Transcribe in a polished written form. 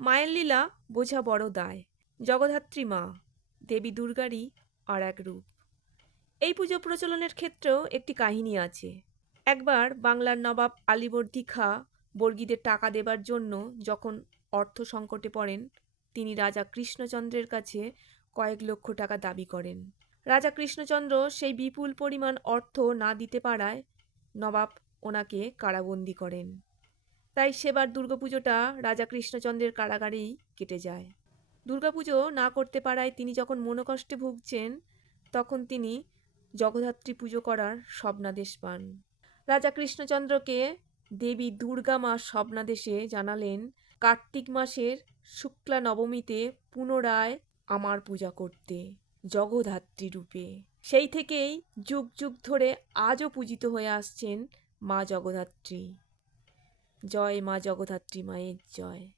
মায়ের লীলা বোঝা বড় দায়। জগদ্ধাত্রী মা, দেবী দুর্গারই আর এক রূপ। এই পুজো প্রচলনের ক্ষেত্রেও একটি কাহিনী আছে। একবার বাংলার নবাব আলীবর্দী খাঁ বর্গীদের টাকা দেবার জন্য যখন অর্থ সংকটে পড়েন, তিনি রাজা কৃষ্ণচন্দ্রের কাছে কয়েক লক্ষ টাকা দাবি করেন। রাজা কৃষ্ণচন্দ্র সেই বিপুল পরিমাণ অর্থ না দিতে পারায় নবাব ওনাকে কারাবন্দী করেন। তাই সেবার দুর্গাপুজোটা রাজা কৃষ্ণচন্দ্রের কারাগারেই কেটে যায়। দুর্গাপুজো না করতে পারায় তিনি যখন মনোকষ্টে ভুগছেন, তখন তিনি জগদ্ধাত্রী পুজো করার স্বপ্নাদেশ পান। রাজা কৃষ্ণচন্দ্রকে দেবী দুর্গা মা স্বপ্নাদেশে জানালেন, কার্তিক মাসের শুক্লা নবমীতে পুনরায় আমার পূজা করতে, জগদ্ধাত্রী রূপে। সেই থেকেই যুগ যুগ ধরে আজও পূজিত হয়ে আসছেন মা জগদ্ধাত্রী। জয় মা জগদ্ধাত্রী মায়ের জয়।